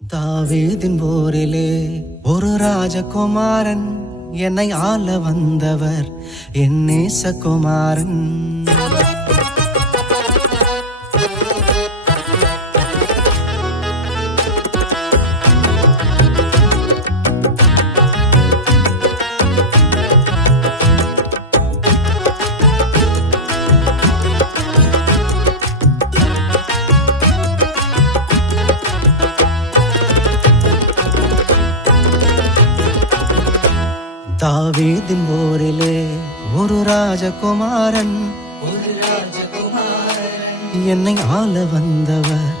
தாவீதின் போரிலே ஒரு ராஜகுமாரன் என்னை ஆள வந்தவர் என் நேசகுமாரன். தாவீதின் போரிலே ஒரு ராஜகுமாரன் என்னை ஆள வந்தவர்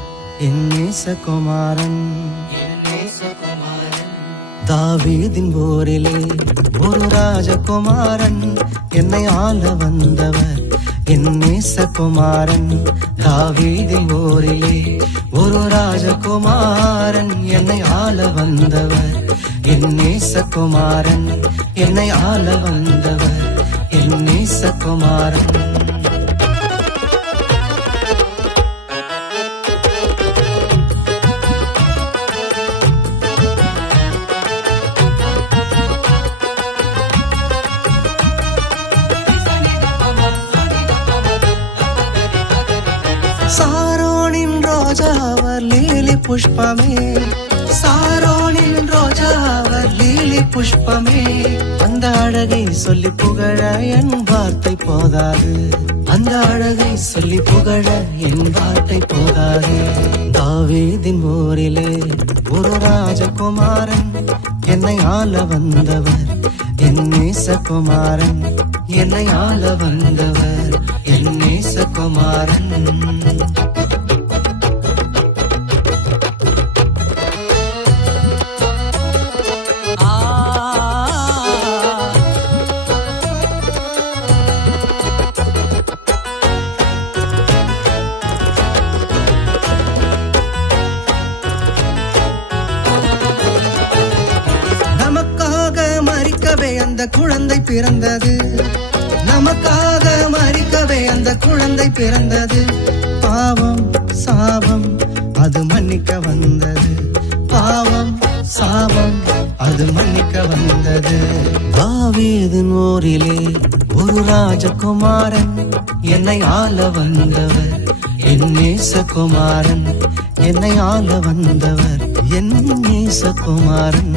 என் நேசகுமாரன். தாவீதின் போரிலே ஒரு ராஜகுமாரன் என்னை ஆள வந்தவர் என் நேசகுமாரன். தாவீதின் போரிலே ஒரு ராஜகுமாரன் என்னை ஆள வந்தவர் என் நேசகுமாரன். என்னை ஆள வந்தவர் என் நேசகுமாரன். சாரோனின் ரோஜா அவர் லீலி புஷ்பமே, சாரோனின் ரோஜா அவர் லீலி புஷ்பமே. அந்த அழகை சொல்லி புகழ என் வார்த்தை போதாது, அந்த அழகை சொல்லி புகழ என் வார்த்தை போதாது. தாவீதின் போரிலே ஒரு ராஜகுமாரன் என்னை ஆள வந்தவர் என் நேசகுமாரன். என்னை ஆள வந்தவர் என் நேசகுமாரன். அந்த குழந்தை பிறந்தது, நமக்காக மரிக்கவே அந்த குழந்தை பிறந்தது. பாவம் சாபம் அது மன்னிக்க வந்தது, பாவம் சாபம் அது மன்னிக்க வந்தது. தாவீதின் போரிலே ஒரு ராஜகுமாரன் என்னை ஆள வந்தவர் என் நேசகுமாரன். என்னை ஆள வந்தவர் என் நேசகுமாரன்.